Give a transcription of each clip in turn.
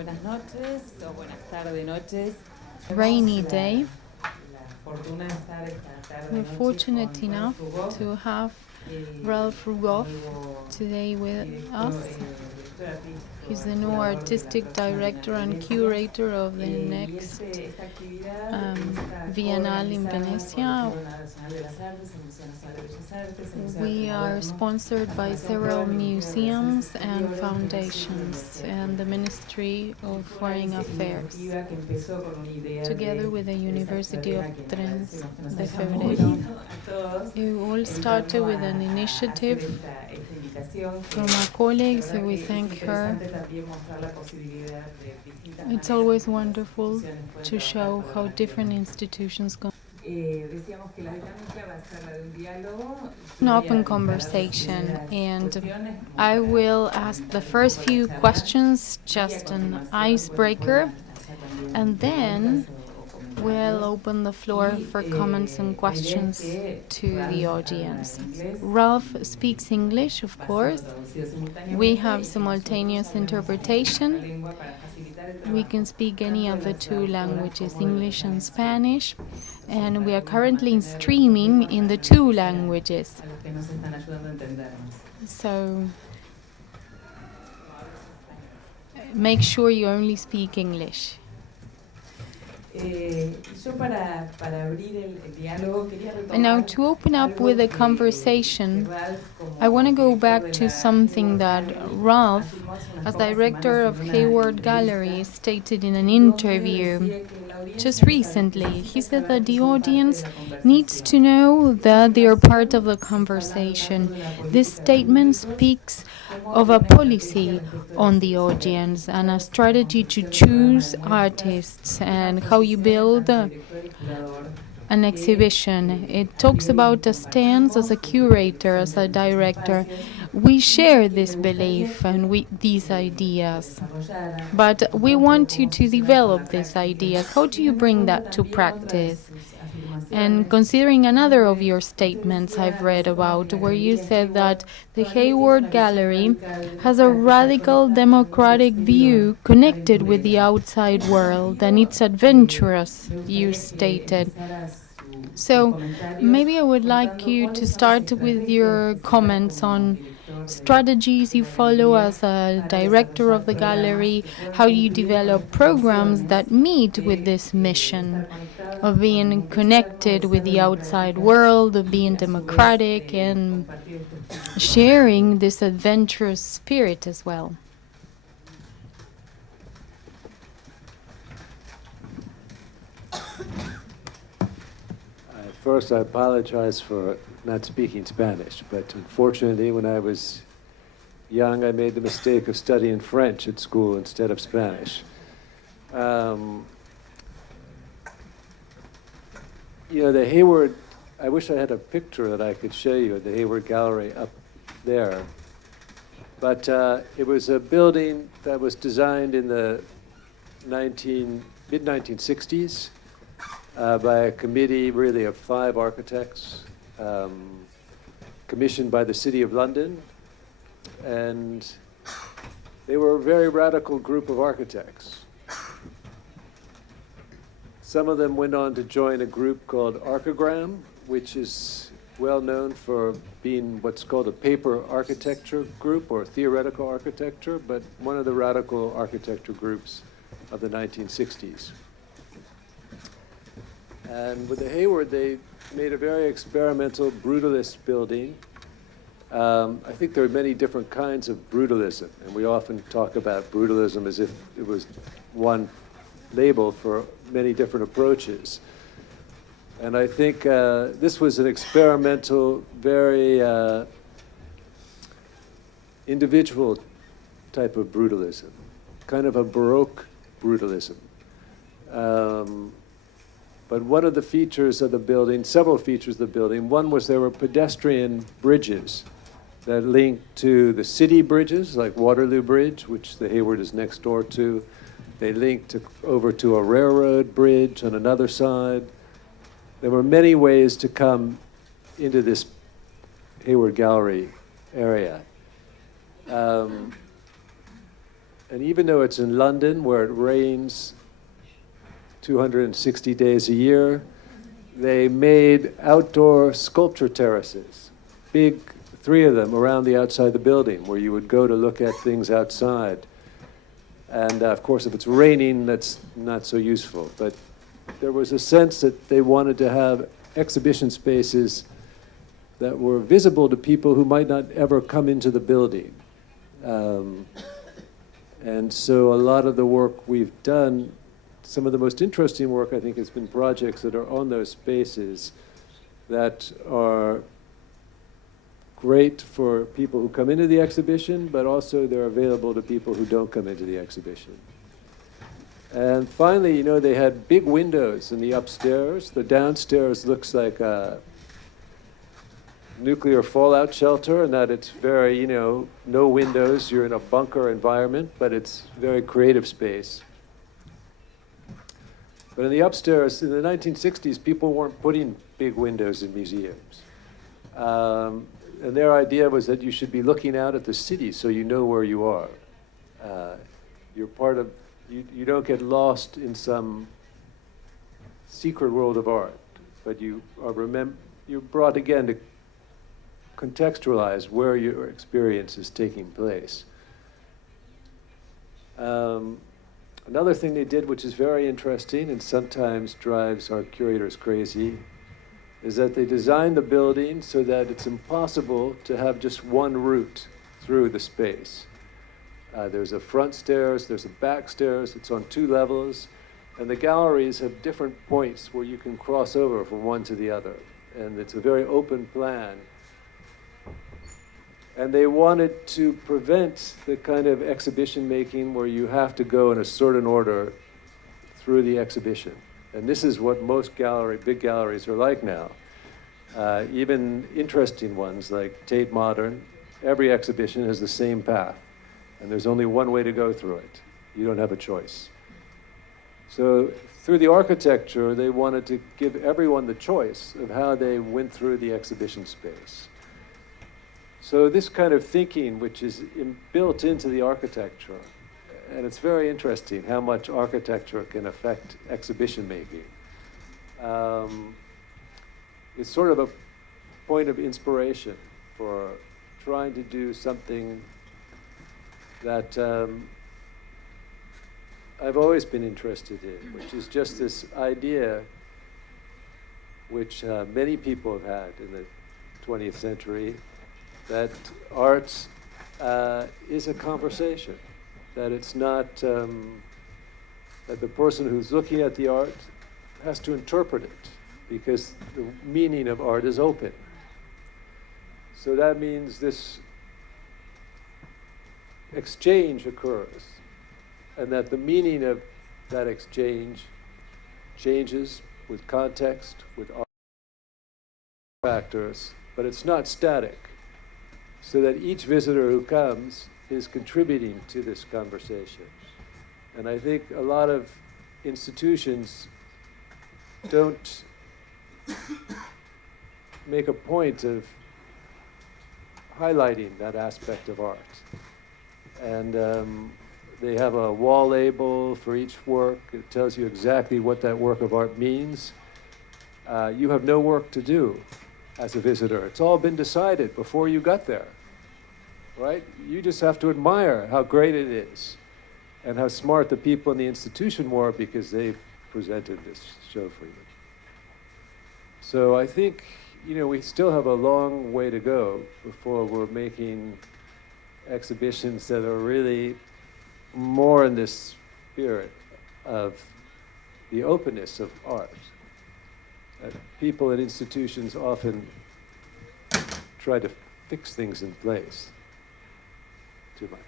buenas noches o buenas tardes, noches. Rainy day. La fortuna de estar esta tarde, We're noche fortunate con enough Rugoff, to have Ralph Rugoff today with us. He's the new artistic director and curator of the next Bienal in Venezia. We are sponsored by several museums and foundations and the Ministry of Foreign Affairs, together with the University of Tres de Febrero. It all started with an initiative from our colleagues, so we thank her. It's always wonderful to show how different institutions go. An open conversation, and I will ask the first few questions, just an icebreaker, and then we'll open the floor for comments and questions to the audience. Ralph speaks English, of course. We have simultaneous interpretation. We can speak any of the two languages, English and Spanish, and we are currently streaming in the two languages. So make sure you only speak English. And now, to open up with a conversation, I want to go back to something that Ralph, as director of Hayward Gallery, stated in an interview just recently. He said that the audience needs to know that they are part of the conversation. This statement speaks of a policy on the audience and a strategy to choose artists and how you build an exhibition. It talks about a stance as a curator, as a director. We share this belief and these ideas, but we want you to develop these ideas. How do you bring that to practice? And considering another of your statements I've read about, where you said that the Hayward Gallery has a radical democratic view connected with the outside world, and it's adventurous, you stated. So maybe I would like you to start with your comments on strategies you follow as a director of the gallery, how you develop programs that meet with this mission of being connected with the outside world, of being democratic, and sharing this adventurous spirit as well. First, I apologize for not speaking Spanish, but unfortunately, when I was young, I made the mistake of studying French at school instead of Spanish. The Hayward, I wish I had a picture that I could show you of the Hayward Gallery up there. But it was a building that was designed in the mid-1960s. By a committee really of 5 architects, commissioned by the City of London. And they were a very radical group of architects. Some of them went on to join a group called Archigram, which is well known for being what's called a paper architecture group or theoretical architecture, but one of the radical architecture groups of the 1960s. And with the Hayward, they made a very experimental brutalist building. I think there are many different kinds of brutalism, and we often talk about brutalism as if it was one label for many different approaches. And I think this was an experimental, very individual type of brutalism, kind of a Baroque brutalism. But one of the features of the building, several features of the building, one was there were pedestrian bridges that linked to the city bridges, like Waterloo Bridge, which the Hayward is next door to. They linked over to a railroad bridge on another side. There were many ways to come into this Hayward Gallery area. And even though it's in London, where it rains 260 days a year, they made outdoor sculpture terraces, big, 3 of them around the outside of the building, where you would go to look at things outside. And of course, if it's raining, that's not so useful. But there was a sense that they wanted to have exhibition spaces that were visible to people who might not ever come into the building. And so a lot of the work we've done, some of the most interesting work, I think, has been projects that are on those spaces that are great for people who come into the exhibition, but also they're available to people who don't come into the exhibition. And finally, you know, they had big windows in the upstairs. The downstairs looks like a nuclear fallout shelter, and that it's very, you know, no windows, you're in a bunker environment, but it's very creative space. But in the upstairs, in the 1960s, people weren't putting big windows in museums. And their idea was that you should be looking out at the city so you know where you are. You're part of, you don't get lost in some secret world of art, but you are you're brought again to contextualize where your experience is taking place. Another thing they did, which is very interesting and sometimes drives our curators crazy, is that they designed the building so that it's impossible to have just one route through the space. There's a front stairs, there's a back stairs, it's on 2 levels, and the galleries have different points where you can cross over from one to the other. And it's a very open plan. And they wanted to prevent the kind of exhibition making where you have to go in a certain order through the exhibition. And this is what most big galleries are like now. Even interesting ones like Tate Modern, every exhibition has the same path. And there's only one way to go through it. You don't have a choice. So through the architecture, they wanted to give everyone the choice of how they went through the exhibition space. So this kind of thinking, which is built into the architecture, and it's very interesting how much architecture can affect exhibition making. It's sort of a point of inspiration for trying to do something that I've always been interested in, which is just this idea which many people have had in the 20th century, that art is a conversation, that it's not, that the person who's looking at the art has to interpret it, because the meaning of art is open. So that means this exchange occurs, and that the meaning of that exchange changes with context, with art factors, but it's not static. So that each visitor who comes is contributing to this conversation. And I think a lot of institutions don't make a point of highlighting that aspect of art. And they have a wall label for each work. It tells you exactly what that work of art means. You have no work to do as a visitor. It's all been decided before you got there, right? You just have to admire how great it is and how smart the people in the institution were because they presented this show for you. So I think, you know, we still have a long way to go before we're making exhibitions that are really more in this spirit of the openness of art. People in institutions often try to fix things in place too much.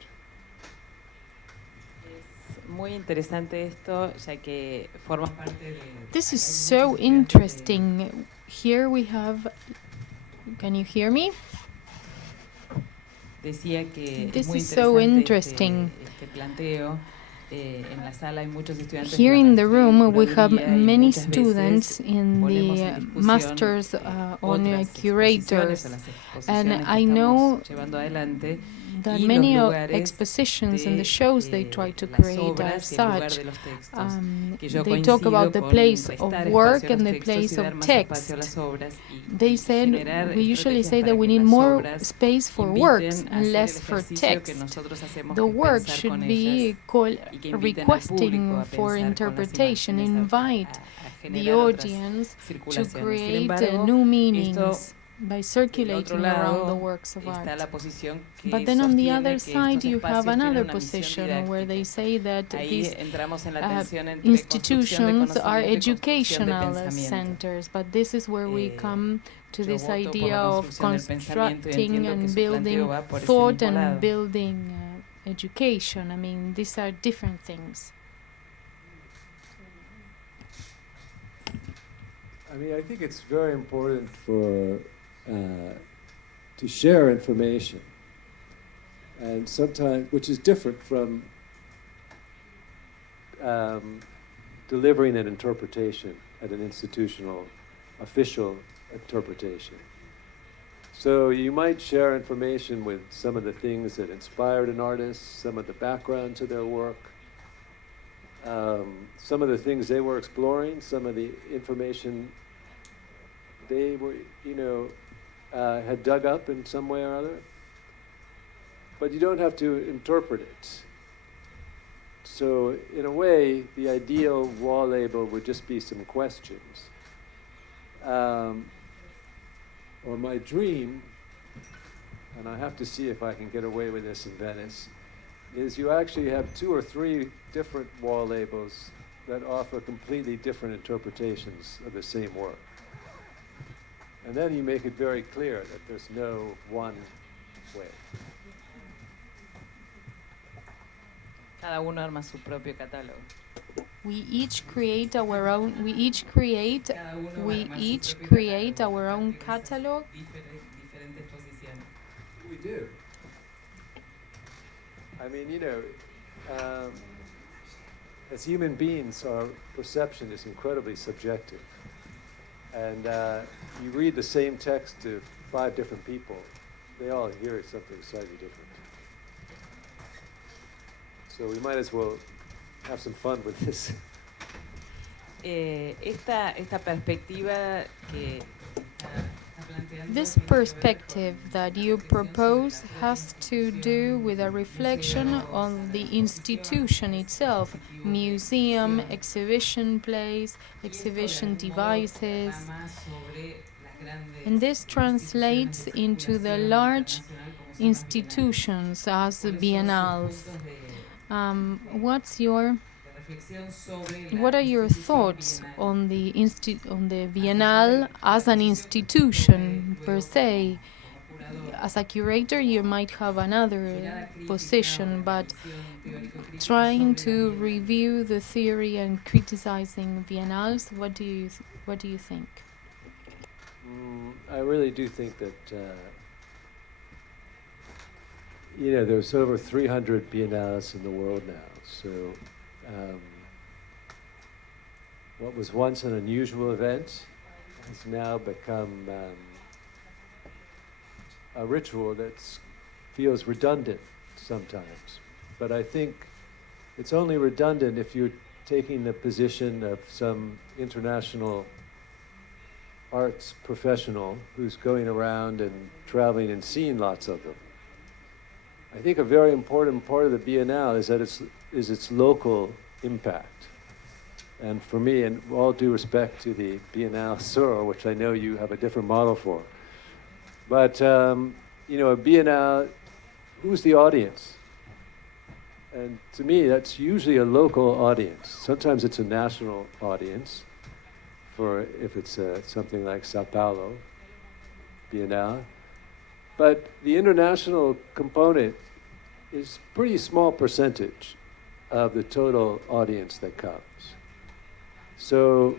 Es muy interesante esto, ya que forma parte de... This is so interesting. Here we have, can you hear me? Decía que This es muy is so interesante interesting. este planteo. Here in the room, we have many students in the masters on curators, and I know that many expositions and the shows they try to create are such. They talk about the place of work and the place of text. They said, we usually say that we need more space for works and less for text. The work should be requesting for interpretation, invite the audience to create new meanings by circulating around the works of art. But then on the other side, you have another position where they say that these institutions are educational centers, but this is where we come to this idea of constructing and building thought and building education. I mean, these are different things. I mean, I think it's very important to share information, and sometimes, which is different from delivering an interpretation at an institutional, official interpretation. So you might share information with some of the things that inspired an artist, some of the background to their work, some of the things they were exploring, some of the information they were, had dug up in some way or other. But you don't have to interpret it. So in a way, the ideal wall label would just be some questions. Or my dream, and I have to see if I can get away with this in Venice, is you actually have 2 or 3 different wall labels that offer completely different interpretations of the same work. And then you make it very clear that there's no one way. Cada uno arma su propio catálogo. We each create our own. We each create our own catalog. We do. I mean, as human beings, our perception is incredibly subjective. And you read the same text to 5 different people, they all hear something slightly different. So we might as well have some fun with this. Esta perspectiva que This perspective that you propose has to do with a reflection on the institution itself, museum, exhibition place, exhibition devices. And this translates into the large institutions as the biennales. What are your thoughts on the Biennale as an institution per se? As a curator, you might have another position, but trying to review the theory and criticizing biennales, what do you think? I really do think that there's over 300 biennales in the world now. So what was once an unusual event has now become a ritual that feels redundant sometimes. But I think it's only redundant if you're taking the position of some international arts professional who's going around and traveling and seeing lots of them. I think a very important part of the Biennale is that its local impact. And for me, and all due respect to the Biennale Sur, which I know you have a different model for, but a Biennale, who's the audience? And to me, that's usually a local audience. Sometimes it's a national audience, if it's something like Sao Paulo Biennale. But the international component is a pretty small percentage of the total audience that comes. So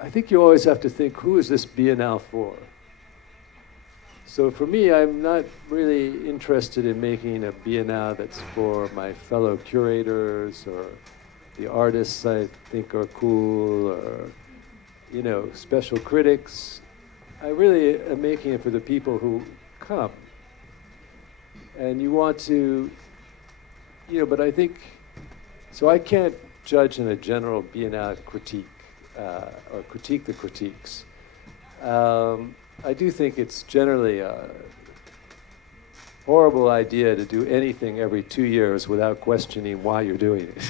I think you always have to think, who is this Biennale for? So for me, I'm not really interested in making a biennale that's for my fellow curators or the artists I think are cool or, you know, special critics. I really am making it for the people who come. And you want to, you know, but I think, so I can't judge in a general biennale critique or critique the critiques. I do think it's generally a horrible idea to do anything every 2 years without questioning why you're doing it.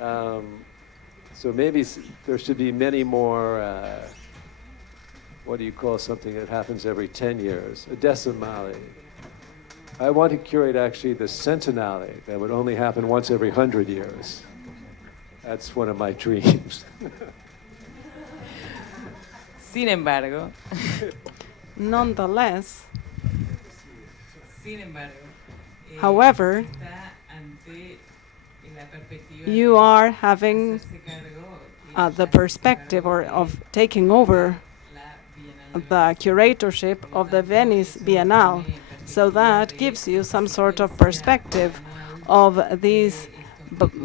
So maybe there should be many more, what do you call something that happens every 10 years? A decimale. I want to curate actually the centenale that would only happen once every 100 years. That's one of my dreams. Sin embargo, Nonetheless, sin embargo, however, está ante la perspectiva you de are having hacerse cargo the perspective or of taking over la Bienal de the curatorship of the Venice Biennale. So that gives you some sort of perspective of this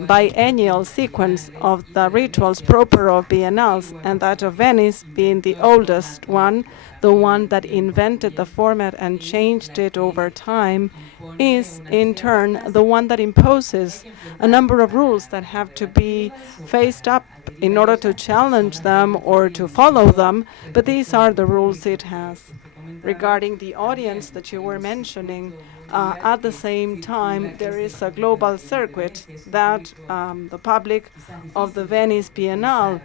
biennial sequence of the rituals proper of biennales, and that of Venice being the oldest one, the one that invented the format and changed it over time, is in turn the one that imposes a number of rules that have to be faced up in order to challenge them or to follow them, but these are the rules it has. Regarding the audience that you were mentioning, at the same time, there is a global circuit that the public of the Venice Biennale,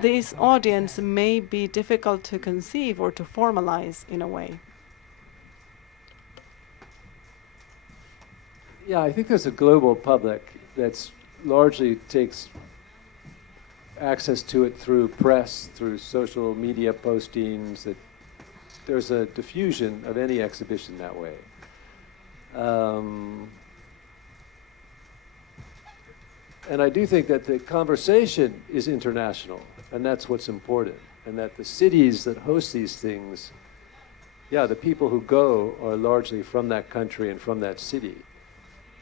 this audience may be difficult to conceive or to formalize in a way. Yeah, I think there's a global public that's largely takes access to it through press, through social media postings. That there's a diffusion of any exhibition that way. And I do think that the conversation is international, and that's what's important, and that the cities that host these things, yeah, the people who go are largely from that country and from that city.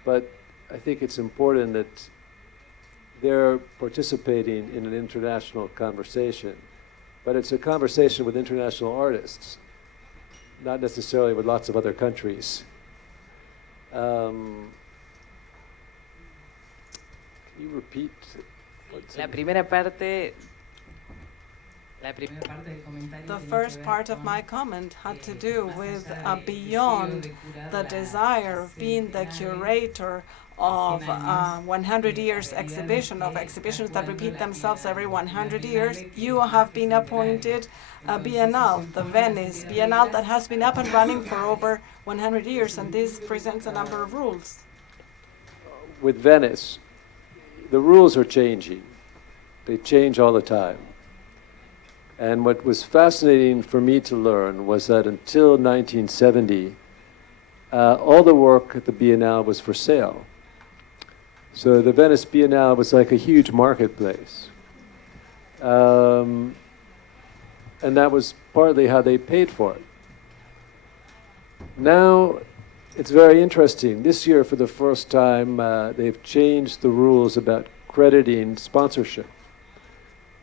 But I think it's important that they're participating in an international conversation, but it's a conversation with international artists, not necessarily with lots of other countries. Can you repeat? La primera parte del comentario The tenía que first ver part of con, my comment had to do más with allá del beyond deseo de curar the la desire of being the centenario curator of 100 años 100 de years la realidad exhibition, of que exhibitions that actuando repeat la themselves every Bienal- 100 la years. Bienal You que have been hace appointed a Entonces, biennale, son the todas las Venice reglas Biennale that has been up and running for over 100 years, and this presents a number of rules. With Venice, the rules are changing. They change all the time. And what was fascinating for me to learn was that until 1970, all the work at the Biennale was for sale. So the Venice Biennale was like a huge marketplace. And that was partly how they paid for it. Now, it's very interesting. This year, for the first time, they've changed the rules about crediting sponsorship,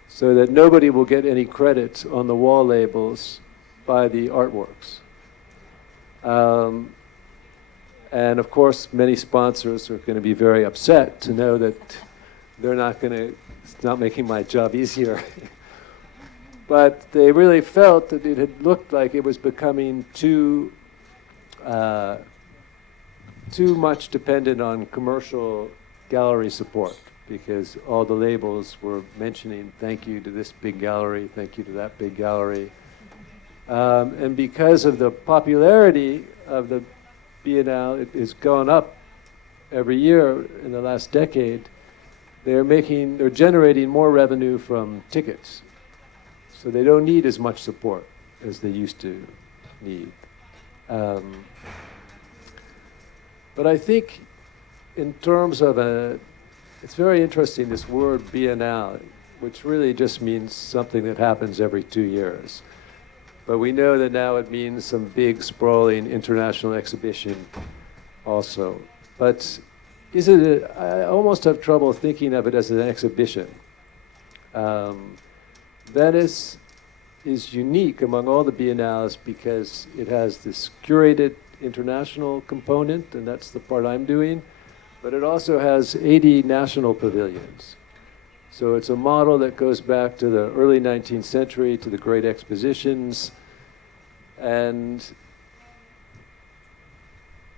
so that nobody will get any credit on the wall labels by the artworks. And of course, many sponsors are going to be very upset to know that they're not going to, it's not making my job easier. But they really felt that it had looked like it was becoming too much dependent on commercial gallery support, because all the labels were mentioning thank you to this big gallery, thank you to that big gallery. And because of the popularity of the Biennale, it has gone up every year in the last decade. They're generating more revenue from tickets. So they don't need as much support as they used to need. But I think in terms of it's very interesting, this word biennale, which really just means something that happens every 2 years. But we know that now it means some big, sprawling international exhibition also. But I almost have trouble thinking of it as an exhibition. Venice is unique among all the biennales because it has this curated international component, and that's the part I'm doing, but it also has 80 national pavilions. So it's a model that goes back to the early 19th century, to the great expositions, and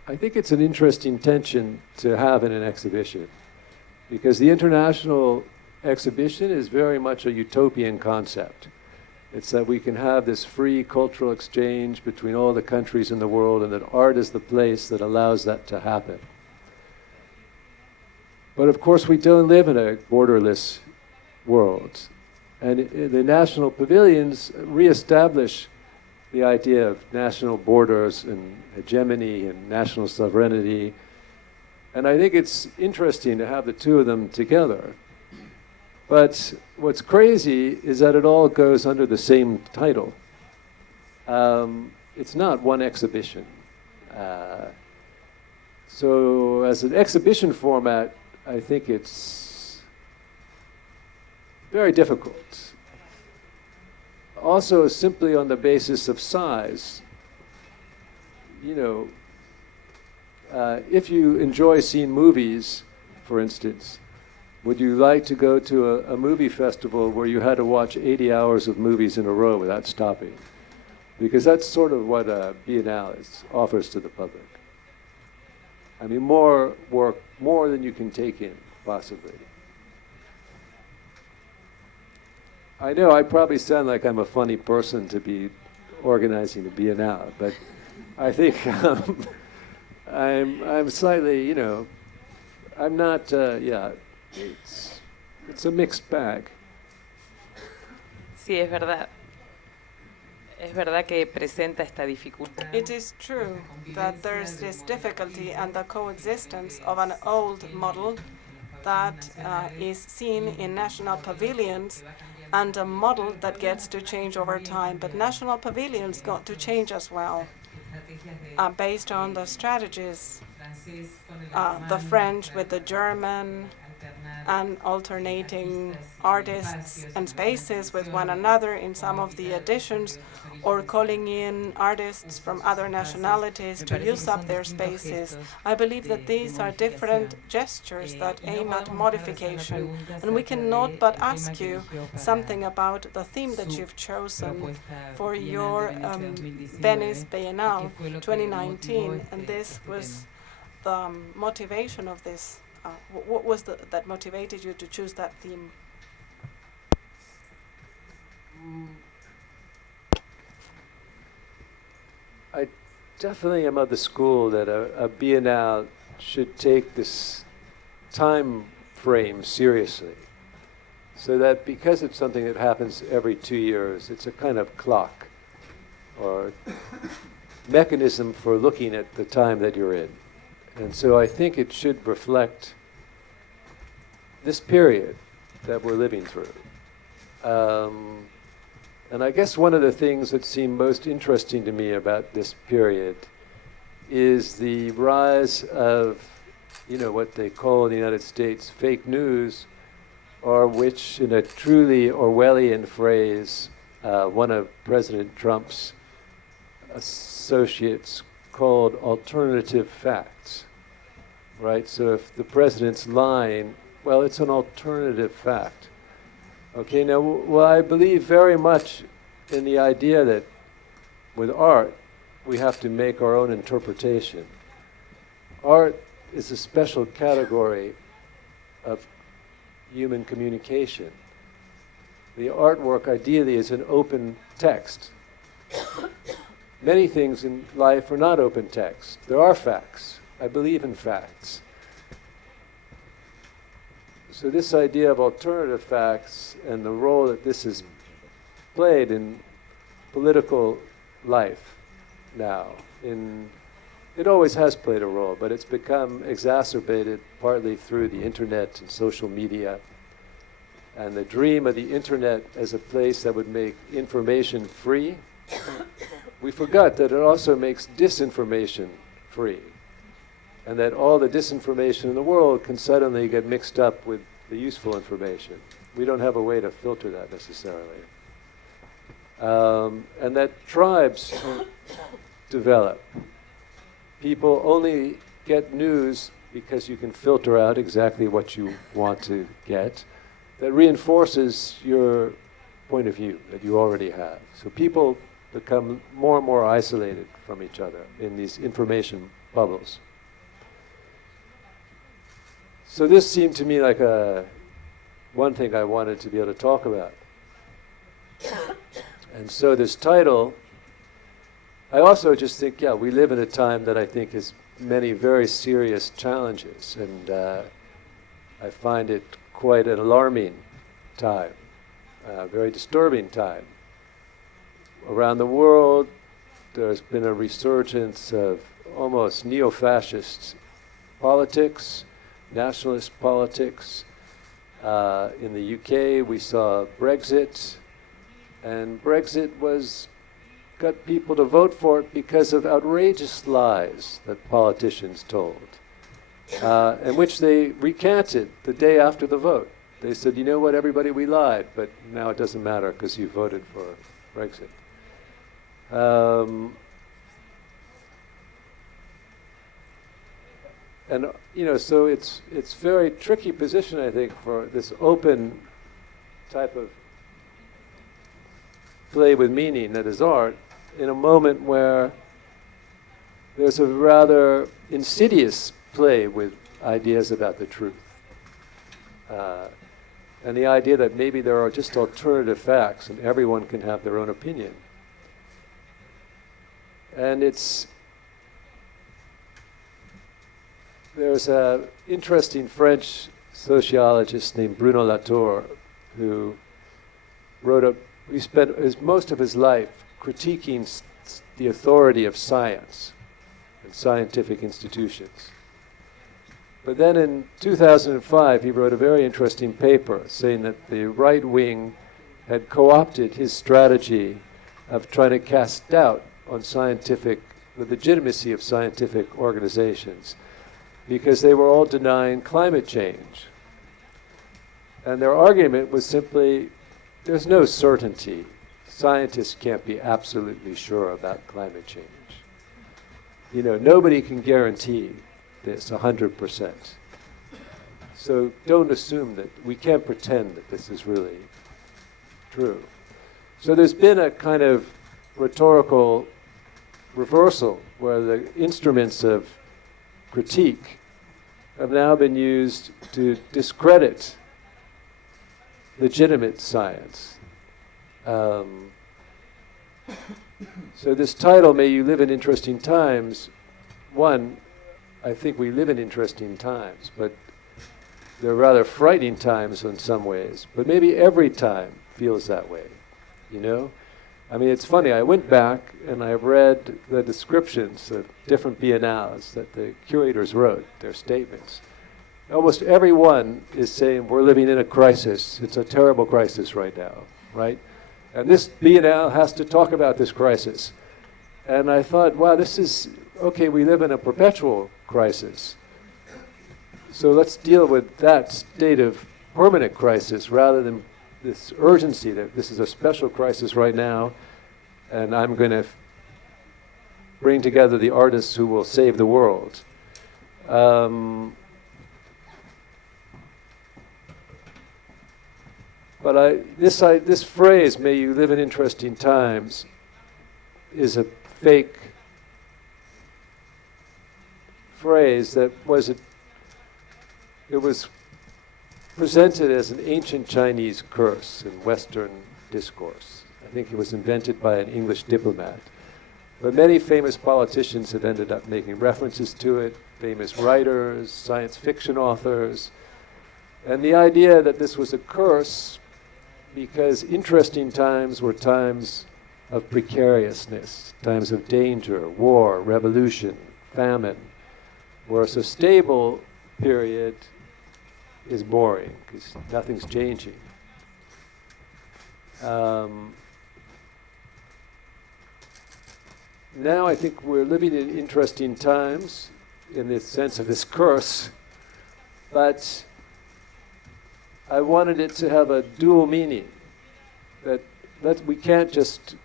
I think it's an interesting tension to have in an exhibition, because the international exhibition is very much a utopian concept. It's that we can have this free cultural exchange between all the countries in the world, and that art is the place that allows that to happen. But of course, we don't live in a borderless world. And the national pavilions reestablish the idea of national borders and hegemony and national sovereignty. And I think it's interesting to have the two of them together. But what's crazy is that it all goes under the same title. It's not one exhibition. So as an exhibition format, I think it's very difficult. Also, simply on the basis of size. You know, if you enjoy seeing movies, for instance, would you like to go to a movie festival where you had to watch 80 hours of movies in a row without stopping? Because that's sort of what a Biennale offers to the public. I mean, more work, more than you can take in, possibly. I know I probably sound like I'm a funny person to be organizing a Biennale, but I think I'm slightly, you know, I'm not, yeah. It's a mixed bag. Sí, es verdad. Es verdad que presenta esta dificultad. It is true that there's this difficulty and the coexistence of an old model that is seen in national pavilions and a model that gets to change over time. But national pavilions got to change as well, based on the strategies, the French with the German, and alternating artists and spaces with one another in some of the editions, or calling in artists from other nationalities to use up their spaces. I believe that these are different gestures that aim at modification, and we cannot but ask you something about the theme that you've chosen for your Venice Biennale 2019, and this was the motivation of this. What was that motivated you to choose that theme? I definitely am of the school that a Biennale should take this time frame seriously. So that because it's something that happens every 2 years, it's a kind of clock or mechanism for looking at the time that you're in. And so I think it should reflect this period that we're living through. And I guess one of the things that seemed most interesting to me about this period is the rise of, you know, what they call in the United States fake news, or which, in a truly Orwellian phrase, one of President Trump's associates called alternative facts. Right? So if the president's lying, well, it's an alternative fact. Okay, now, well, I believe very much in the idea that with art, we have to make our own interpretation. Art is a special category of human communication. The artwork, ideally, is an open text. Many things in life are not open text. There are facts. I believe in facts. So this idea of alternative facts and the role that this has played in political life now, it always has played a role, but it's become exacerbated partly through the internet and social media, and the dream of the internet as a place that would make information free we forgot that it also makes disinformation free, and that all the disinformation in the world can suddenly get mixed up with the useful information. We don't have a way to filter that necessarily. And that tribes develop. People only get news because you can filter out exactly what you want to get. That reinforces your point of view that you already have. So people become more and more isolated from each other in these information bubbles. So this seemed to me like one thing I wanted to be able to talk about. And so this title, I also just think, yeah, we live in a time that I think has many very serious challenges, and I find it quite an alarming time, a very disturbing time. Around the world, there's been a resurgence of almost neo-fascist politics, nationalist politics. In the UK, we saw Brexit, and Brexit got people to vote for it because of outrageous lies that politicians told, and which they recanted the day after the vote. They said, you know what, everybody, we lied, but now it doesn't matter because you voted for Brexit. And so it's very tricky position, I think, for this open type of play with meaning that is art, in a moment where there's a rather insidious play with ideas about the truth. And the idea that maybe there are just alternative facts and everyone can have their own opinion. And there's an interesting French sociologist named Bruno Latour who he spent most of his life critiquing the authority of science and scientific institutions. But then in 2005, he wrote a very interesting paper saying that the right wing had co-opted his strategy of trying to cast doubt on the legitimacy of scientific organizations, because they were all denying climate change. And their argument was simply, there's no certainty. Scientists can't be absolutely sure about climate change. Nobody can guarantee this 100%. So don't assume that, we can't pretend that this is really true. So there's been a kind of rhetorical reversal where the instruments of critique have now been used to discredit legitimate science. So this title, May You Live in Interesting Times, one, I think we live in interesting times, but they're rather frightening times in some ways. But maybe every time feels that way, I mean, it's funny, I went back and I read the descriptions of different biennales that the curators wrote, their statements. Almost every one is saying we're living in a crisis. It's a terrible crisis right now, right? And this biennale has to talk about this crisis. And I thought, wow, okay, we live in a perpetual crisis. So let's deal with that state of permanent crisis rather than this urgency that this is a special crisis right now, and I'm going to bring together the artists who will save the world. But this phrase, "May you live in interesting times," is a fake phrase that it was presented as an ancient Chinese curse in Western discourse. I think it was invented by an English diplomat. But many famous politicians have ended up making references to it, famous writers, science fiction authors. And the idea that this was a curse because interesting times were times of precariousness, times of danger, war, revolution, famine, whereas a stable period is boring because nothing's changing. now I think we're living in interesting times in the sense of this curse, but I wanted it to have a dual meaning, that we can't just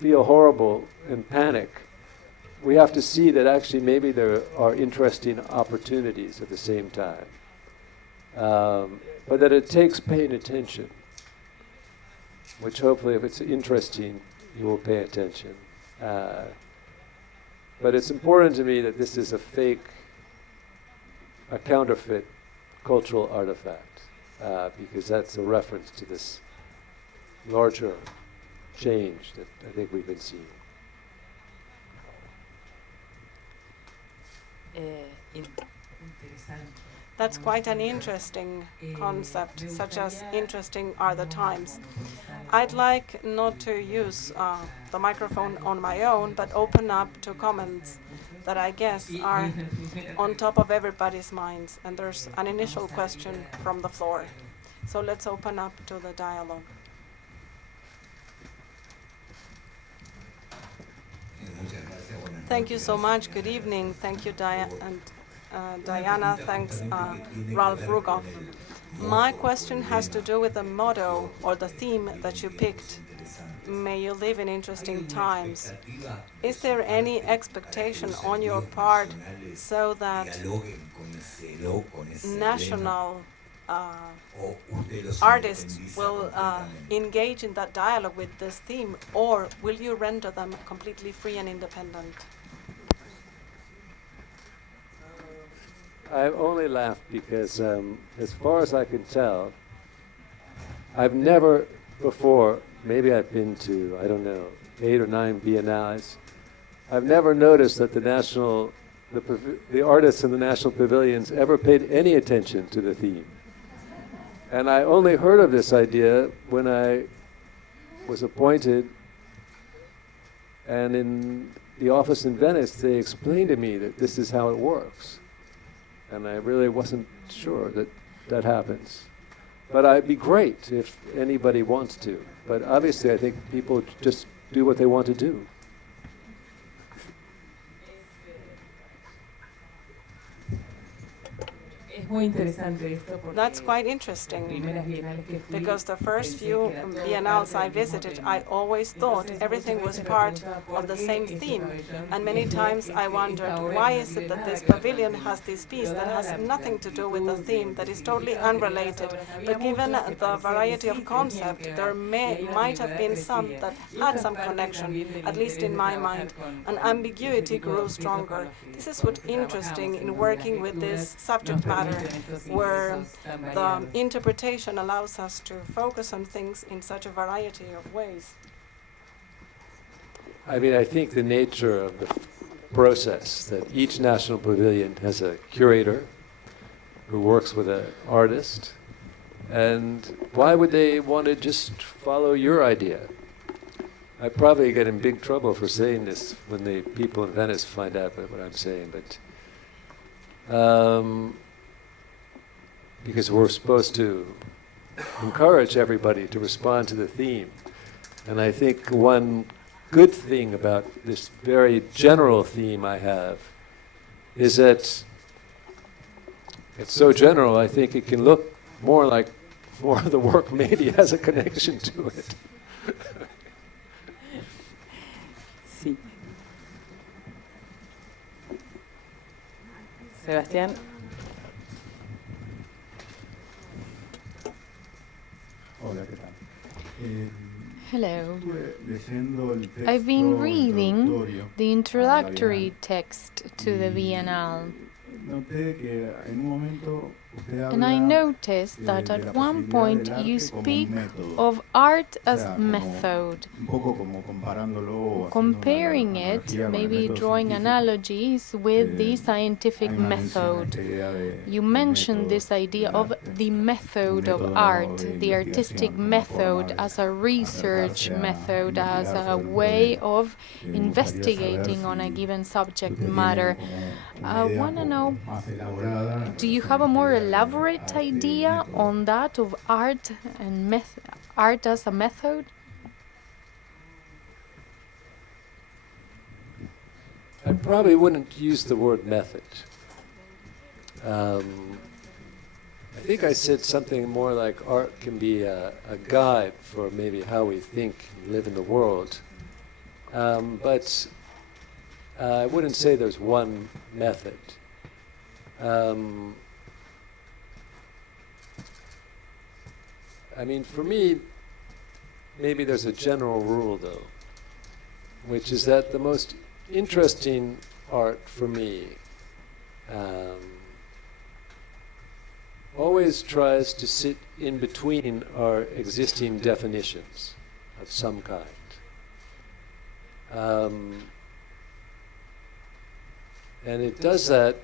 feel horrible and panic. We have to see that actually maybe there are interesting opportunities at the same time, but that it takes paying attention, which hopefully if it's interesting, you will pay attention. But it's important to me that this is a fake, a counterfeit cultural artifact, because that's a reference to this larger change that I think we've been seeing. That's quite an interesting concept, such as interesting are the times. I'd like not to use the microphone on my own, but open up to comments that I guess are on top of everybody's minds. And there's an initial question from the floor. So let's open up to the dialogue. Thank you so much. Good evening. Thank you, Diana. Thanks, Ralph Rugoff. My question has to do with the motto or the theme that you picked. May you live in interesting times. Is there any expectation on your part so that national artists will engage in that dialogue with this theme, or will you render them completely free and independent? I only laugh because, as far as I can tell, I've never before, maybe I've been to, I don't know, 8 or 9 biennales. I've never noticed that the artists in the national pavilions ever paid any attention to the theme. And I only heard of this idea when I was appointed, and in the office in Venice, they explained to me that this is how it works. And I really wasn't sure that that happens. But it'd be great if anybody wants to. But obviously, I think people just do what they want to do. That's quite interesting, because the first few biennales I visited, I always thought everything was part of the same theme. And many times I wondered, why is it that this pavilion has this piece that has nothing to do with the theme, that is totally unrelated? But given the variety of concept, there might have been some that had some connection, at least in my mind. And ambiguity grew stronger. This is what's interesting in working with this subject matter, where the interpretation allows us to focus on things in such a variety of ways. I mean, I think the nature of the process, that each national pavilion has a curator who works with an artist, and why would they want to just follow your idea? I probably get in big trouble for saying this when the people in Venice find out what I'm saying, but because we're supposed to encourage everybody to respond to the theme. And I think one good thing about this very general theme I have is that it's so general, I think it can look more like more of the work maybe has a connection to it. Sí. Sebastián. Hello. I've been reading the introductory text to the Biennale, and I noticed that at one point you speak of art as method, comparing it, maybe drawing analogies with the scientific method. You mentioned this idea of the method of art, the artistic method as a research method, as a way of investigating on a given subject matter. I want to know, do you have a more elaborate idea on that of art and art as a method? probably wouldn't use the word method. I think I said something more like art can be a guide for maybe how we think and live in the world. But I wouldn't say there's one method. I mean, for me, maybe there's a general rule, though, which is that the most interesting art for me always tries to sit in between our existing definitions of some kind. And it does that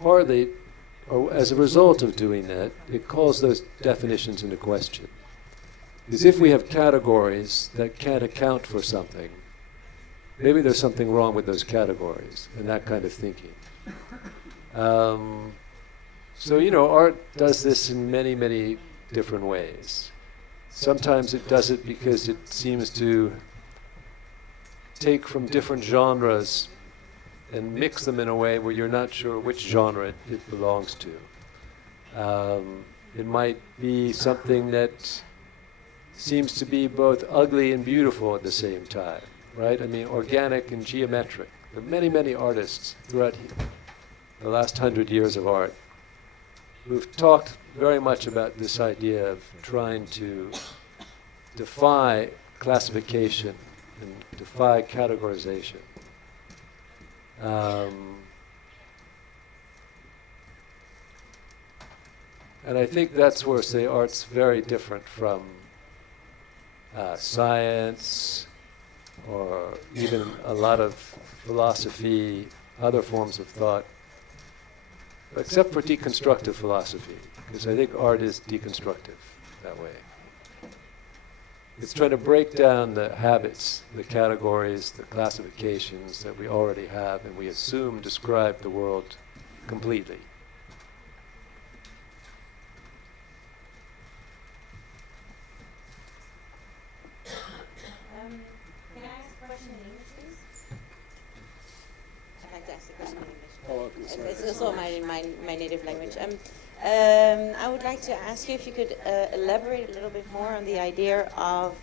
partly, or as a result of doing that, it calls those definitions into question. Because if we have categories that can't account for something, maybe there's something wrong with those categories and that kind of thinking. So, you know, art does this in many, many different ways. Sometimes it does it because it seems to take from different genres and mix them in a way where you're not sure which genre it belongs to. It might be something that seems to be both ugly and beautiful at the same time, right? I mean, organic and geometric. There are many, many artists throughout the last 100 years of art who've talked very much about this idea of trying to defy classification and defy categorization. And I think that's where, say, art's very different from science or even a lot of philosophy, other forms of thought, except for deconstructive philosophy, because I think art is deconstructive that way. It's trying to break down the habits, the categories, the classifications that we already have and we assume describe the world completely. Can I ask a question in English, please? I'd like to ask a question in English. Oh, okay, sorry. It's also my native language. I would like to ask you if you could elaborate a little bit more on the idea of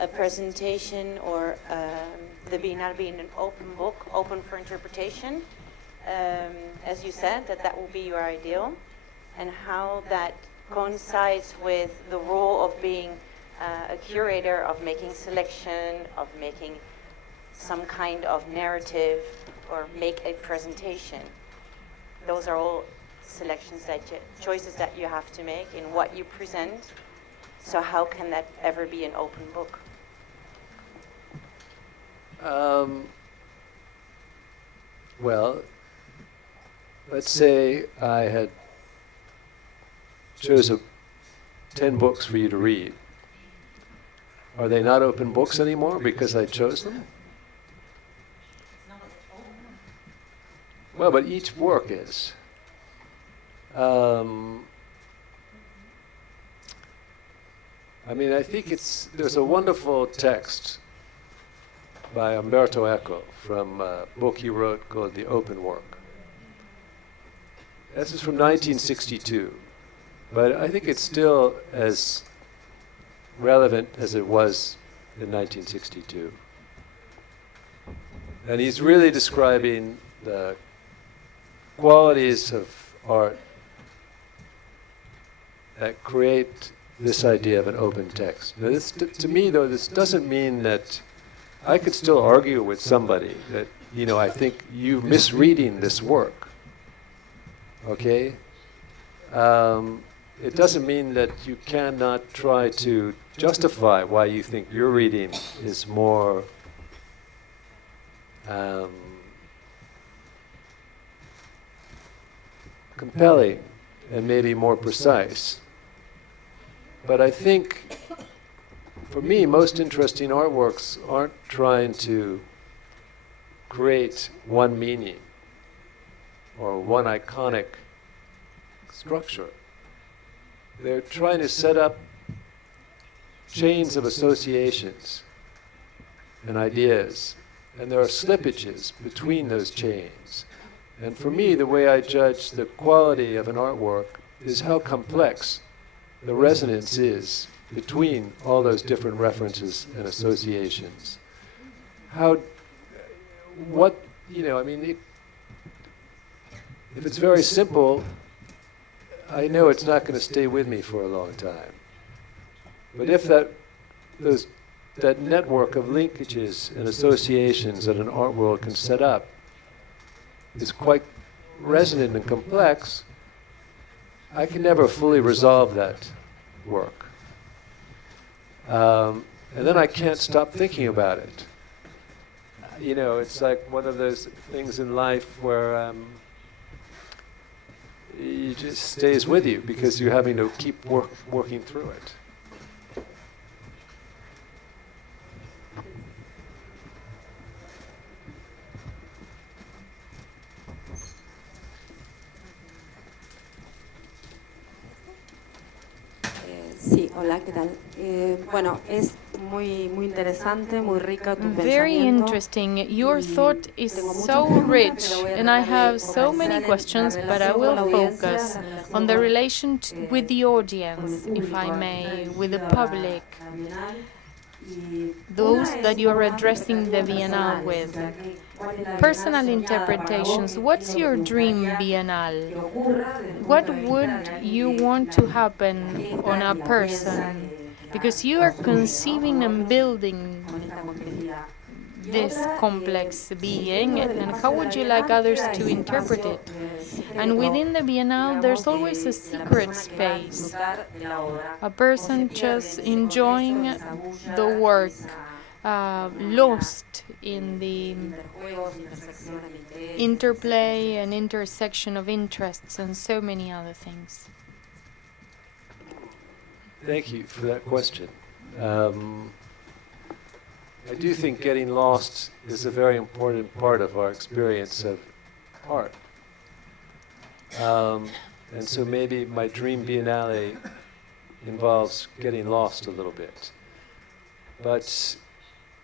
a presentation or the Biennale being an open book, open for interpretation. As you said, that will be your ideal, and how that coincides with the role of being a curator, of making selection, of making some kind of narrative, or make a presentation. Those are all selections choices that you have to make in what you present. So how can that ever be an open book? Well, let's say I had chosen 10 books for you to read. Are they not open books anymore because I chose them? Well, but each work is. I mean, I think there's a wonderful text by Umberto Eco from a book he wrote called The Open Work. This is from 1962, but I think it's still as relevant as it was in 1962. And he's really describing the qualities of art that create this idea of an open text. Now, this, to me, though, this doesn't mean that I could still argue with somebody that, you know, I think you're misreading this work. Okay? It doesn't mean that you cannot try to justify why you think your reading is more compelling and maybe more precise. But I think, for me, most interesting artworks aren't trying to create one meaning or one iconic structure. They're trying to set up chains of associations and ideas and there are slippages between those chains. And for me, the way I judge the quality of an artwork is how complex the resonance is between all those different references and associations. If it's very simple, I know it's not going to stay with me for a long time. But if that network of linkages and associations that an art world can set up is quite resonant and complex, I can never fully resolve that work. And then I can't stop thinking about it. It's like one of those things in life where it just stays with you because you're having to keep working through it. Sí, hola, ¿qué tal? Bueno, es muy interesante, muy rica tu Very pensamiento. interesting. Your thought is so rich, and I have so many questions, but I will focus on the relation with the audience, if I may, with the public, those that you are addressing the Bienal with. Personal interpretations. What's your dream Bienal? What would you want to happen on a person? Because you are conceiving and building this complex being, and how would you like others to interpret it? And within the Bienal, there's always a secret space, a person just enjoying the work, lost in the interplay and intersection of interests and so many other things. Thank you for that question. I do think getting lost is a very important part of our experience of art. And so maybe my dream Biennale involves getting lost a little bit. But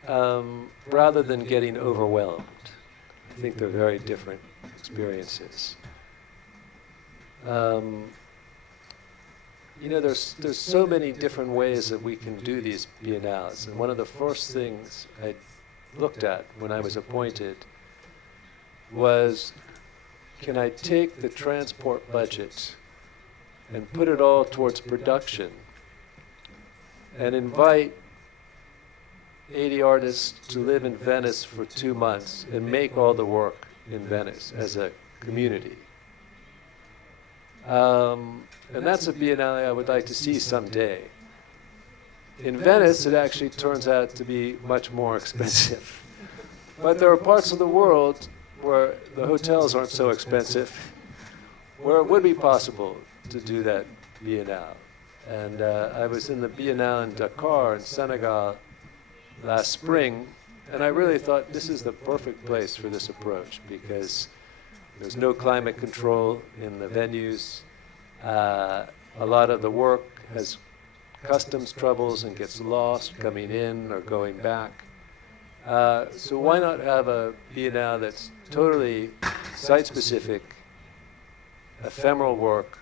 rather than getting overwhelmed, I think they're very different experiences. There's so many different ways that we can do these biennales, and one of the first things I looked at when I was appointed was, can I take the transport budget and put it all towards production and invite 80 artists to live in Venice for 2 months and make all the work in Venice as a community. And that's a biennale I would like to see someday. In Venice, it actually turns out to be much more expensive. But there are parts of the world where the hotels aren't so expensive, where it would be possible to do that biennale. And I was in the biennale in Dakar in Senegal last spring, and I really thought this is the perfect place for this approach because there's no climate control in the venues. A lot of the work has customs troubles and gets lost coming in or going back. So why not have a biennale that's totally site-specific, ephemeral work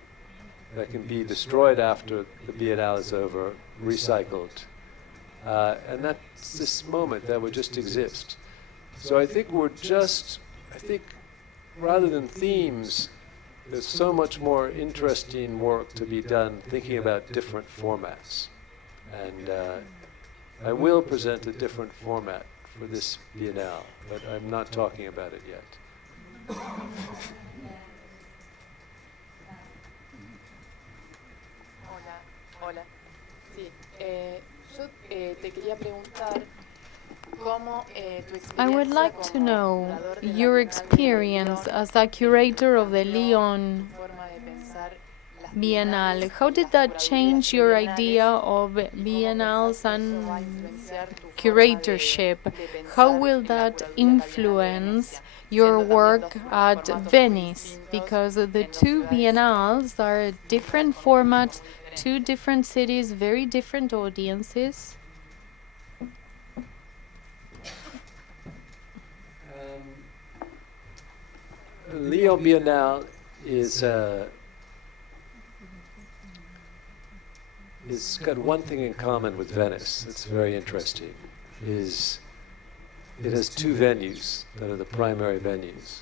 that can be destroyed after the biennale is over, recycled. And that's this moment that would just exist. So I think rather than themes, there's so much more interesting work to be done thinking about different formats. And I will present a different format for this Biennale, but I'm not talking about it yet. Hola. Sí, yo te quería preguntar cómo tu experiencia. I would like to know your experience as a curator of the Lyon Biennale. How did that change your idea of biennales and curatorship? How will that influence your work at Venice? Because the two biennales are different formats, two different cities, very different audiences. Lyon Biennale is got one thing in common with Venice that's very interesting, is it has two venues that are the primary venues.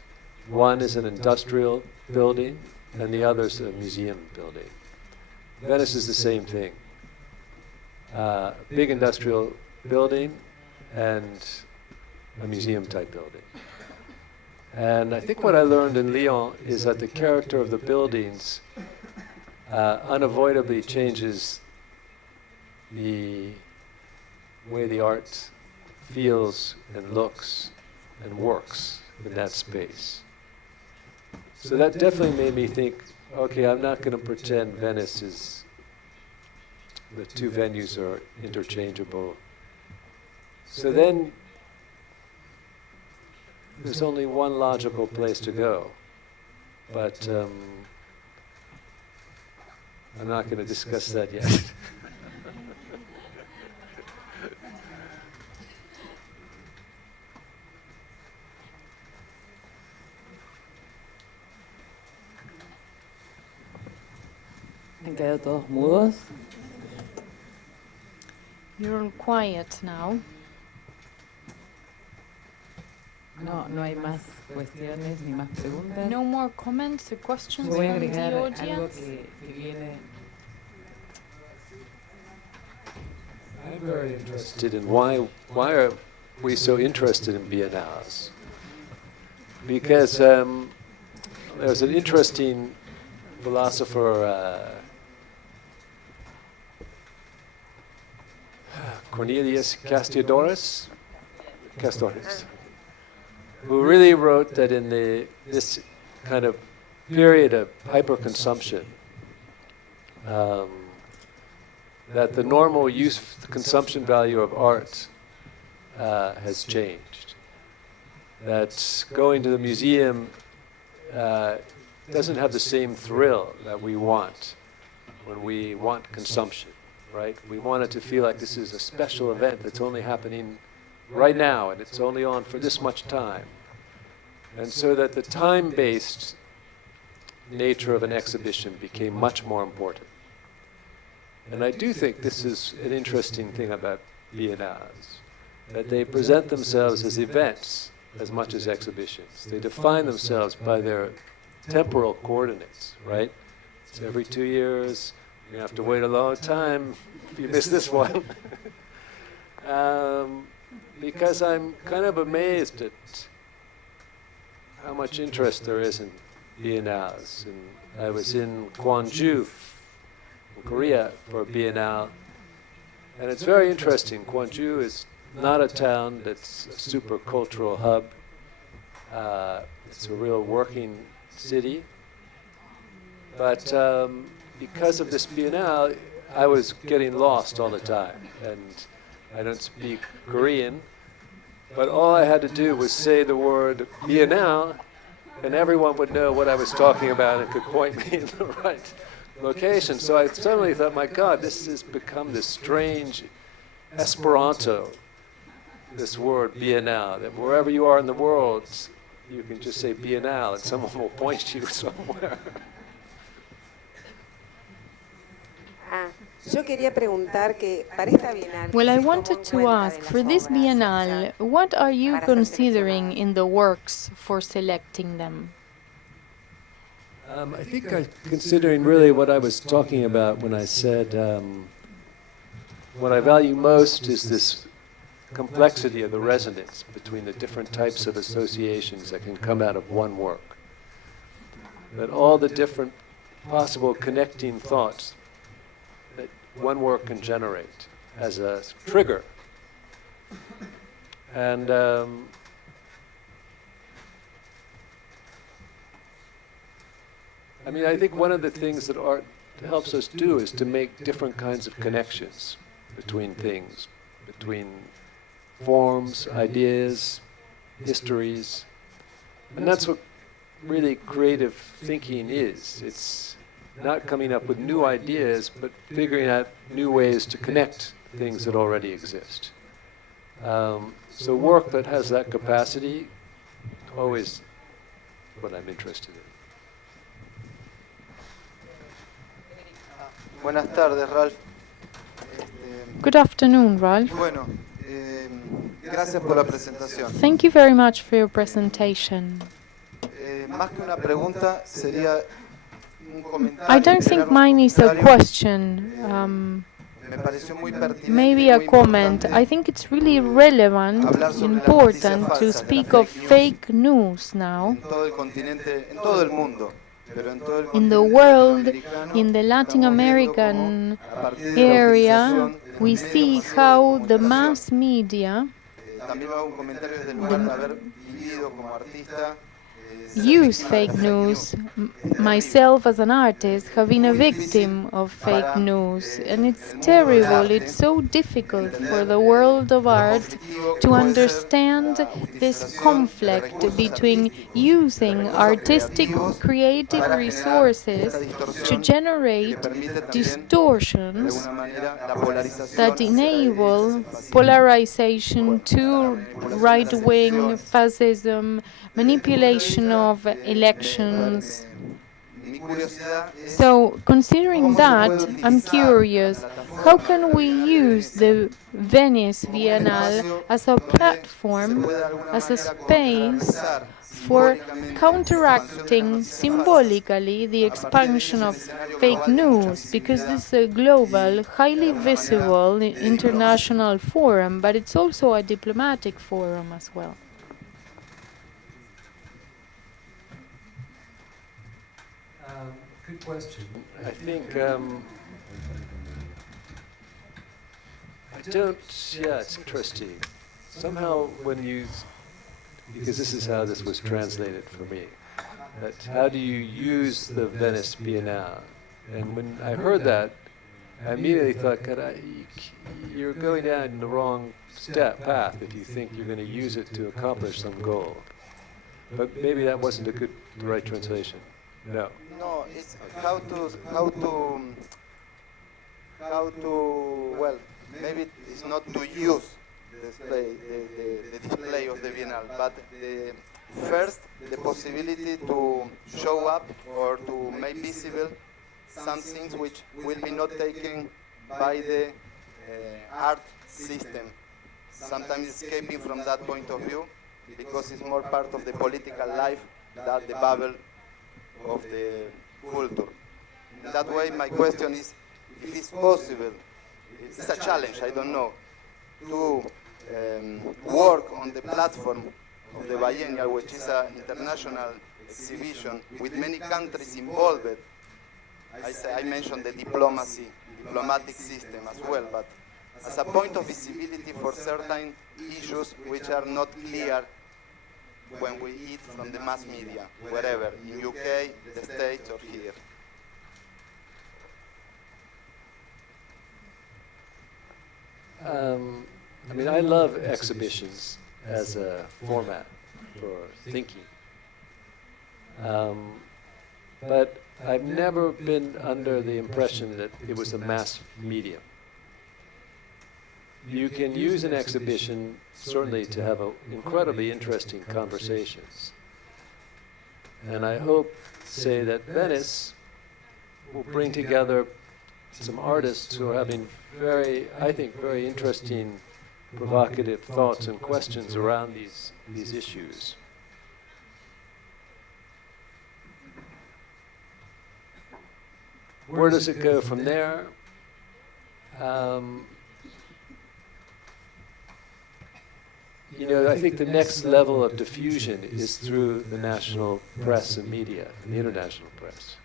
One is an industrial building, and the other is a museum building. Venice is the same thing. Big industrial building and a museum-type building. And I think what I learned in Lyon is that the character of the buildings unavoidably changes the way the art feels and looks and works in that space. So that definitely made me think, okay, I'm not going to pretend Venice is, the two venues are interchangeable. So then there's only one logical place to go. But I'm not going to discuss that yet. Han quedado todos mudos. You're all quiet now. No hay más cuestiones ni más preguntas. No more comments or questions Yo voy a from agregar the algo audience? que viene. I'm very interested in why are we so interested in biennales? Because there's an interesting philosopher, Cornelius Castoriadis, who really wrote that in this kind of period of hyperconsumption, that the normal consumption value of art has changed. That going to the museum doesn't have the same thrill that we want when we want consumption, right? We want it to feel like this is a special event that's only happening right now, and it's only on for this much time. And so that the time-based nature of an exhibition became much more important. And I do think this is an interesting thing about biennales, that they present themselves as events as much as exhibitions. They define themselves by their temporal coordinates, right? It's every 2 years, you have to wait a long time if you miss this one. Because I'm kind of amazed at how much interest there is in biennales. And I was in Gwangju, in Korea, for a biennale, and it's very interesting. Gwangju is not a town that's a super cultural hub. It's a real working city. But because of this biennale, I was getting lost all the time. And I don't speak Korean, but all I had to do was say the word biennale, and everyone would know what I was talking about and could point me in the right location. So I suddenly thought, my God, this has become this strange Esperanto, this word biennale, that wherever you are in the world, you can just say biennale and someone will point you somewhere. Yo quería preguntar que para esta bienal. Well, I wanted to ask, for this biennale, what are you considering in the works for selecting them? I think I'm considering really what I was talking about when I said what I value most is this complexity of the resonance between the different types of associations that can come out of one work. That all the different possible connecting thoughts that one work can generate as a trigger. And I mean, I think one of the things that art helps us do is to make different kinds of connections between things, between forms, ideas, histories. And that's what really creative thinking is. It's not coming up with new ideas, but figuring out new ways to connect things that already exist. So work that has that capacity always what I'm interested in. Buenas tardes, Ralph. Good afternoon, Ralph. Bueno, gracias por la presentación. Thank you very much for your presentation. Más que una pregunta, sería un comentario. I don't think mine is a question. Me pareció muy pertinente, Maybe a muy comment. importante I think it's really relevant, hablar sobre la important noticia to falsa, speak de la of fake news fake news now en todo el continente, en todo el mundo. Pero en todo el in the continente world, latinoamericano, in the Latin estamos viendo American cómo, a partir de la area. utilización de We los see medios masivos de how the comunicación, mass media también hago un comentario desde el lugar de haber vivido como artista, ser use víctima de fake fake news. Es Myself, as an artist, have been a Muy victim difícil of fake para, news, and it's el mundo del terrible. arte It's so difficult for entender the world of lo art conflictivo que to puede ser understand la this utilización de conflict recursos between artísticos, using de recursos artistic creativos creative para generar resources esta to distorsión generate que permite también, de distortions alguna manera, la polarización that hacia la derecha, hacia enable el fascismo. polarization to La manipulación de las right-wing elecciones. fascism, manipulation of elections. Mi curiosidad es So, considering cómo se that, puede I'm utilizar curious, la how plataforma can we de la use the Venice como un Biennale espacio as a donde se platform, puede de alguna as a manera space contrarrestar for simbólicamente counteracting la expansión de las noticias symbolically the falsas, a partir de expansion un of escenario fake global de mucha news, because visibilidad this is a global, y, highly de alguna manera, visible de diplomacia. international forum, but it's also a diplomatic forum as well. Good question. I think yeah, it's interesting. Somehow when you, because this is how this was translated for me, that how do you use the Venice Biennale? And when I heard that, I immediately thought, God, you're going down the wrong path if you think you're going to use it to accomplish some goal. But maybe that wasn't the right translation. No. No, it's how to well, maybe it's not to use the display of the Biennale, but the possibility to show up or to make visible some things which will be not taken by the art system, sometimes escaping from that point of view, because it's more part of the political life than the bubble of the culture. In that way, my question is, if it's possible, it's a challenge, I don't know, to work on the platform of the biennial, which is an international exhibition with many countries involved. I mentioned the diplomatic system as well, but as a point of visibility for certain issues which are not clear when we eat from the mass media, wherever, in UK, the States, or here. I mean, I love exhibitions as a format for thinking. But I've never been under the impression that it was a mass medium. You can use an exhibition certainly to have incredibly interesting conversations. And I hope, say, that Venice will bring together some artists who are having I think, very interesting, provocative thoughts and questions around these issues. Where does it go from there? You know, I think the next level of diffusion is through the national press and media, and the international press.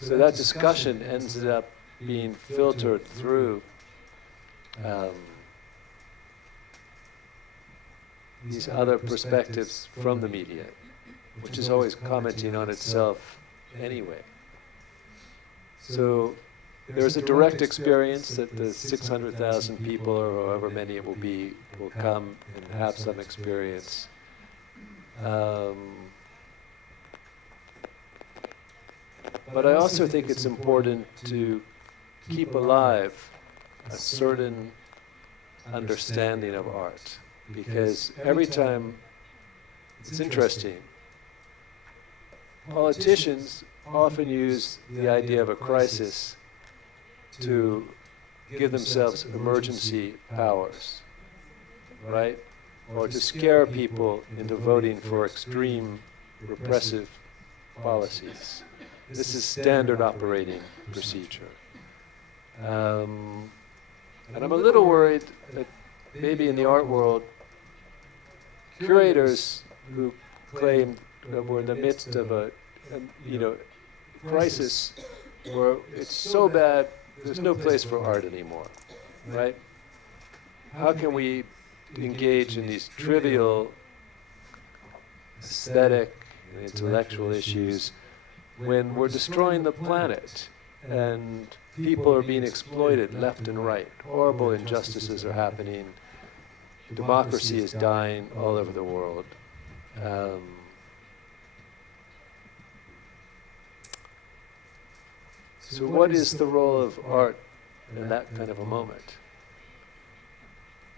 So that discussion ends up being filtered through these other perspectives from the media, which is always commenting on itself anyway. So there's a direct experience that the 600,000 people, or however many it will be, will come and have some experience. But I also think it's important to keep alive a certain understanding of art, because every time, it's interesting, politicians often use the idea of a crisis to give themselves emergency powers, right? Or to scare people into voting for extreme repressive policies. This is standard operating procedure. And I'm a little worried that maybe in the art world, curators who claim that we're in the midst of a crisis where it's so bad, there's no place for art anymore, right? How can we engage in these trivial aesthetic and intellectual issues when we're destroying the planet and people are being exploited left and right? Horrible injustices are happening. Democracy is dying all over the world. So what is the role of art in that kind of a moment?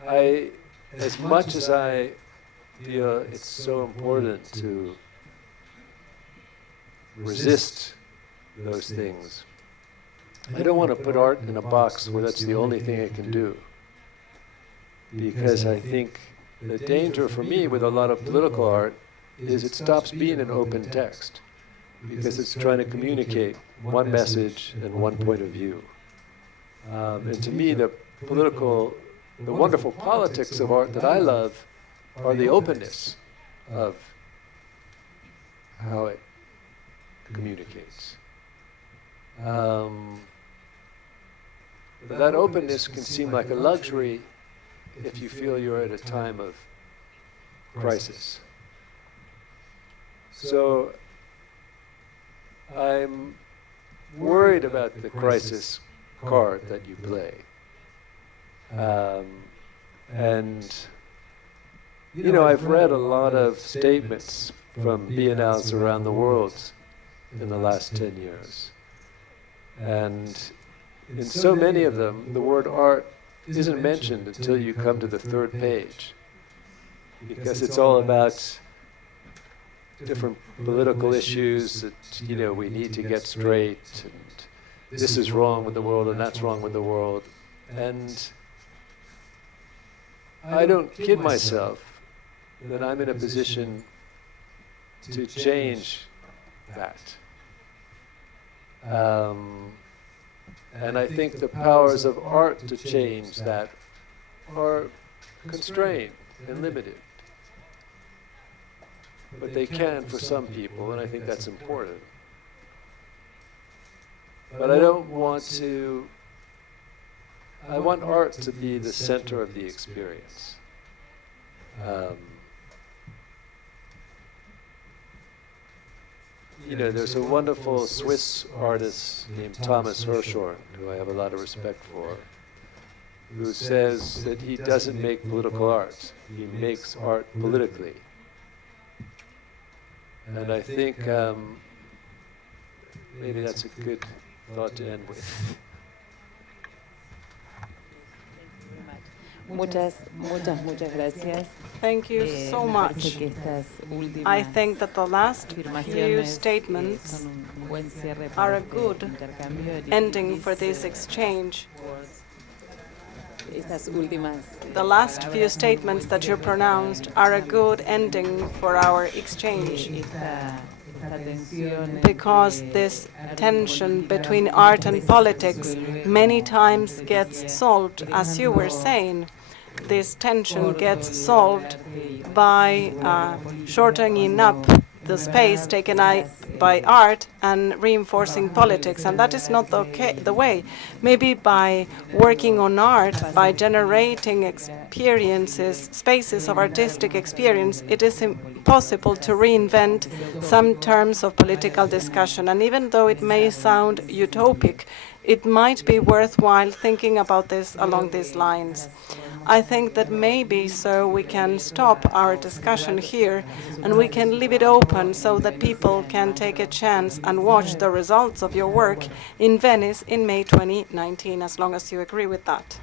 As much as I feel it's so important to resist those things, I don't want to put art in a box where that's the only thing it can do. Because I think the danger for me with a lot of political art is it stops being an open text, because it's trying to communicate one message and one point of view. And to me, the wonderful politics of art that I love are the openness of how it communicates. But that openness can seem like a luxury if you feel you're at a time of crisis. So I'm worried about the crisis card that you play. And, you know, I've read a lot of statements from biennales around the world in the last 10 years. And in so many of them, the word art isn't mentioned until you come to the third page, because it's all about different political issues that, you know, we need to get straight, and this is wrong with the world and that's wrong with the world. And I don't kid myself that I'm in a position to change that. And I think the powers of art to change that are constrained and limited. But they can for some people, and I think that's important. But I don't want to, I want art to be the center of the experience. You know, there's a wonderful Swiss artist named Thomas Hirschhorn, who I have a lot of respect for, who says that he doesn't make political art, he makes art politically. And I think maybe that's a good thought to end with. Muchas gracias. Thank you so much. I think that the last few statements are a good ending for this exchange. The last few statements that you pronounced are a good ending for our exchange, because this tension between art and politics many times gets solved, as you were saying. This tension gets solved by shortening up the space taken by art and reinforcing politics, and that is not the way. Maybe by working on art, by generating experiences, spaces of artistic experience, it is possible to reinvent some terms of political discussion. And even though it may sound utopic, it might be worthwhile thinking about this along these lines. I think that maybe so we can stop our discussion here and we can leave it open so that people can take a chance and watch the results of your work in Venice in May 2019, as long as you agree with that.